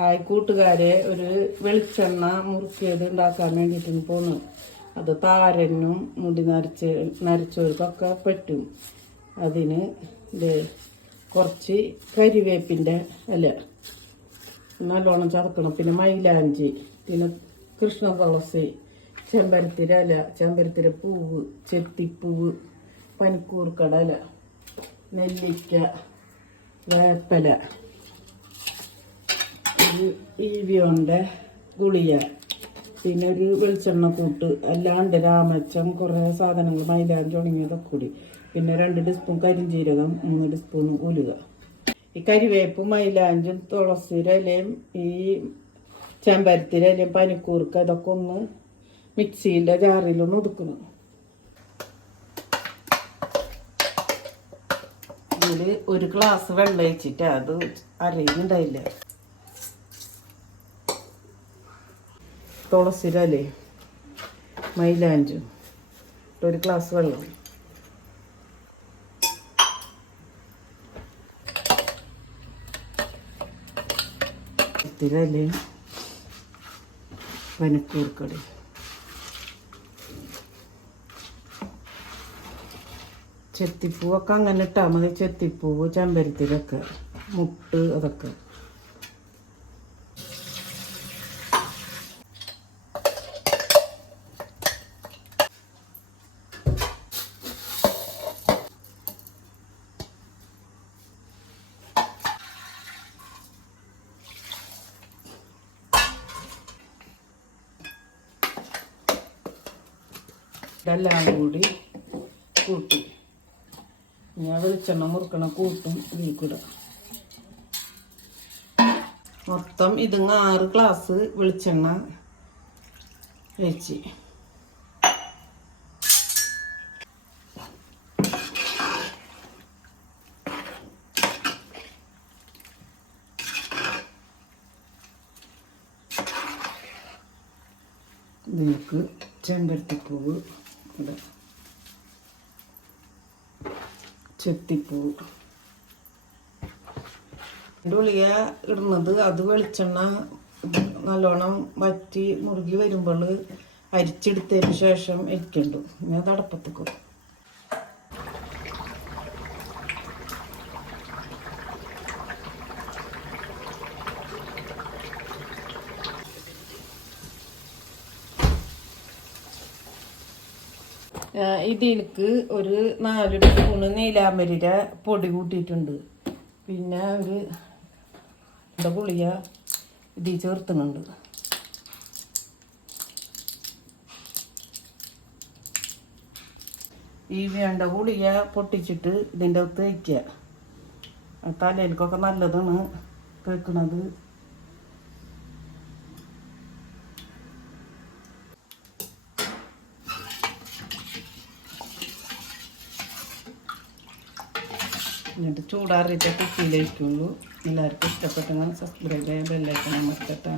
Hi കൂട്ടുകാരെ, ഒരു വെളിച്ചെണ്ണ മുറുക്കിയത് ഉണ്ടാക്കാൻ വേണ്ടിയിട്ടാണ് പോന്നു. അത് താരനും മുടി നരച്ചവർക്കൊക്കെ പറ്റും. അതിന് കുറച്ച് കരിവേപ്പിൻ്റെ ഇല നല്ലോണം ചതക്കണം. പിന്നെ മൈലാഞ്ചി, പിന്നെ കൃഷ്ണ തുളസി, ചെമ്പരത്തിര ഇല, ചെമ്പരത്തിര പൂവ്, ചെത്തിപ്പൂവ്, പനിക്കൂർക്കട ഇല, നെല്ലിക്ക, വേപ്പല, ഒരു ഈവിയോൻ്റെ ഗുളിക, പിന്നെ ഒരു വെളിച്ചെണ്ണ കൂട്ട്, അല്ലാണ്ട് രാമച്ചം, കുറേ സാധനങ്ങൾ, മൈലാഞ്ചി ഉണങ്ങിയതൊക്കെ കൂടി, പിന്നെ 2 ടീസ്പൂൺ കരിഞ്ജീരകം, 3 ടീസ്പൂൺ ഉലുക. ഈ കരിവേപ്പും മൈലാഞ്ചും തുളസിയുടെ ഇലയും ഈ ചെമ്പരത്തിര ഇലയും പനിക്കൂർക്ക ഇതൊക്കെ ഒന്ന് മിക്സിയുടെ ജാറിലൊന്ന് ഒതുക്കണം. ഇതിൽ 1 ഗ്ലാസ് വെള്ളം ഒഴിച്ചിട്ട് അത് അരയുന്നുണ്ടായില്ല. തുളസിയുടെ ഇലയും മൈലാഞ്ചും 1 ഗ്ലാസ് വെള്ളം, ഇലയും പനിക്കൂർക്കടയും, ചെത്തിപ്പൂവൊക്കെ അങ്ങനെ ഇട്ടാൽ മതി. ചെത്തിപ്പൂവ്, ചെമ്പരത്തിലൊക്കെ, മുട്ട്, അതൊക്കെ. ഇതെല്ലാം കൂടി കൂട്ടി ഞാൻ വെളിച്ചെണ്ണ മുറുക്കണ കൂട്ടും ഇതിൽ കൂടെ. മൊത്തം ഇത് 6 ഗ്ലാസ് വെളിച്ചെണ്ണ വെച്ച് ഇതിലേക്ക് ചെമ്പരത്തിപ്പൂവ്, ചെത്തിപ്പൂവ്, ഗുളിക ഇടുന്നത്. അത് വെളിച്ചെണ്ണ നല്ലോണം വറ്റി മുറുകി വരുമ്പോൾ അരിച്ചെടുത്തതിന് ശേഷം ഇരിക്കണ്ടു. ഞാൻ തടപ്പത്തേക്കും ഇതിലേക്ക് ഒരു 4 ടീസ്പൂണ് നീലാമ്പരിയുടെ പൊടി കൂട്ടിയിട്ടുണ്ട്. പിന്നെ ഒരു ഗുളിക ഇതിൽ ചേർത്തുന്നുണ്ട്. ഈ വേണ്ട ഗുളിക പൊട്ടിച്ചിട്ട് ഇതിൻ്റെ അകത്ത് വയ്ക്കുക. തലയിലേക്കൊക്കെ നല്ലതാണ് കേൾക്കണത്. എന്നിട്ട് ചൂടാറിയിട്ട് കുപ്പിയിലേക്കുള്ളൂ. എല്ലാവർക്കും ഇഷ്ടപ്പെട്ടെങ്കിൽ സബ്സ്ക്രൈബ് ചെയ്യാൻ ബെല്ലൈക്കൺ അമർത്തട്ടെ.